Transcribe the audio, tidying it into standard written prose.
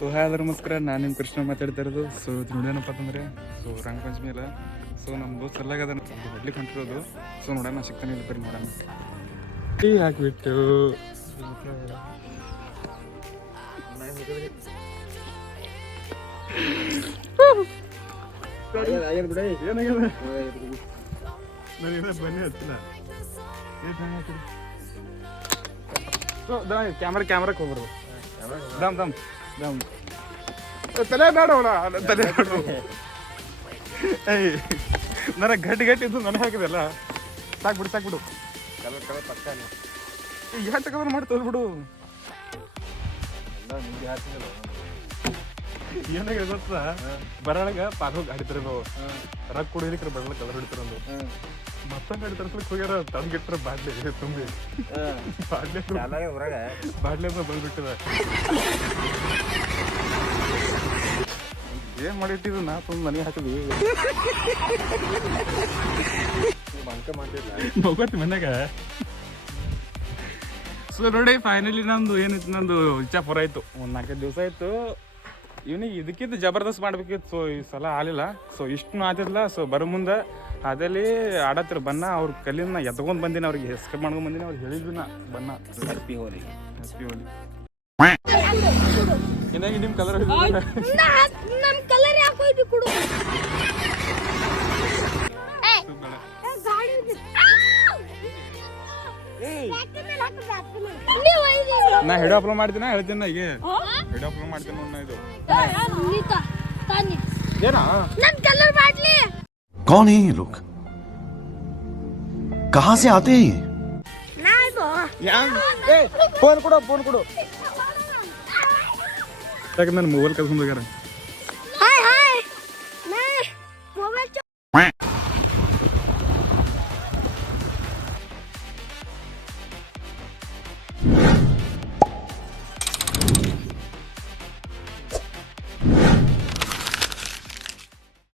So hi ನಮಸ್ಕಾರ, ನಾನು ನಿಮ್ಮ ಕೃಷ್ಣ ಮಾತಾಡ್ತಾ ಇರೋದು. ಸೊ ನೋಡೇನಪ್ಪ ಅಂತಂದರೆ ರಂಗಪಂಚಮಿ ಅಲ್ಲ. ಸೊ ನಮ್ಮ ದೋಸ್ತ್ ಸಲ್ಲಾಗದ ಹೊಡ್ಲಿಕ್ಕೆ ಹೊಂಟಿರೋದು. ಸೊ ನೋಡೋಣ ಸಿಗ್ತಾನೆ ಇಲ್ಲ ಬರೀ ನೋಡೋಣ ಟೀ ಹಾಕಿಬಿಟ್ಟು ಬನ್ನಿ ಹತ್ತಿಲ್ಲ ಕ್ಯಾಮ್ರಾಕ್ಕೆ ಹೋಗ್ಬಾರ್ದು. ದಮ್ ದಮ್ ದಮ್ ತಲೆ ಬೇಡವಣ, ತಲೆ ಬೇಡ. ಏಯ್ ನನಗೆ ಗಟ್ಟಿ ಇದ್ದು ನನಗೆ ಹಾಕಿದೆಲ್ಲ ಸಾಕ್ಬಿಡು ಕಲರ್ ಪಕ್ಕ ಈಗ ತಗೊಂಡು ಮಾಡಿ ತೋರ್ಬಿಡು. ಏನಾಗಿದೆ ಗೊತ್ತಾ, ಬರೋಳಗ ಪಾರ್ಕ್ ಗಾಡಿ ತರಬೇಕು, ರೊಕ್ಕ ಕುಡಿಲಿಕ್ಕೆ ಬರಲ್ಲ ಕಲರ್ ಹೊಡಿತಾರಂದು. ಮತ್ತೊಂದು ಗಾಡಿ ತರ್ಸ್ಲಿಕ್ಕೆ ಹೋಗ್ಯಾರ, ತಂಗಿಟ್ರೆ ಬಾಡ್ಲಿ ತುಂಬಿ ಬಾಡ್ಲಿ ಬಂದ್ಬಿಟ್ಟದ. ಏನ್ ಮಾಡಿಟ್ಟಿದ್ದು ನಾ ತುಂಬ ಮನೆ ಹಾಕಿದ್ವಿ ಹೋಗ್ತಿ ಮನ್ಯಾಗ. ಸೊ ನೋಡಿ ಫೈನಲಿ ನಂದು ಏನಿತ್ತು, ನಂದು ಇಚ್ಛಾ ಪೂರ ಆಯ್ತು. ಒಂದು 4-5 ದಿವಸ ಆಯ್ತು. ಇವನಿಗೆ ಇದಕ್ಕಿಂತ ಜಬರ್ದಸ್ತ್ ಮಾಡ್ಬೇಕಿತ್ತು. ಸೊ ಈ ಸಲ ಆಲಿಲ್ಲ. ಸೊ ಇಷ್ಟು ಆತಿದ್ಲ. ಸೊ ಬರೋ ಮುಂದೆ ಅದಲ್ಲಿ ಆಡತ್ತಿರ ಬನ್ನ ಅವ್ರ ಕಲ್ಲಿನ ಎತ್ಕೊಂಡ್ ಬಂದಿನಿ, ಅವ್ರಿಗೆ ಹೆಸ್ರು ಮಾಡ್ಕೊಂಡ್ ಬಂದಿನಿ. ಅವ್ರಿಗೆ ಹೇಳಿದ್ವಿ ನಾ ಬನ್ನ ಹ್ಯಾಪಿ ಹೋಲಿ ಏನಾಗಿ ನಿಮ್ ಕಲರ್ ನಾ ಹಿಡಿಯೋ ಅಪ್ಲೋಡ್ ಮಾಡ್ತೀನಿ, ಹೇಳ್ತೀನಿ. ಈಗ ಹಿಡಿಯೋ ಅಪ್ಲೋಡ್ ಮಾಡ್ತೀನಿ ನೋಡಿ. ಇದು ಏನಾ कौन है ये लोग, कहाँ से आते हैं ಫೋನ್ ಕೊಡು. ಯಾಕಂದ್ರೆ ನನ್ನ ಮೊಬೈಲ್ ಕಲ್ಸ್ಕೊಂಡು ಹೋಗ್ಯಾರ.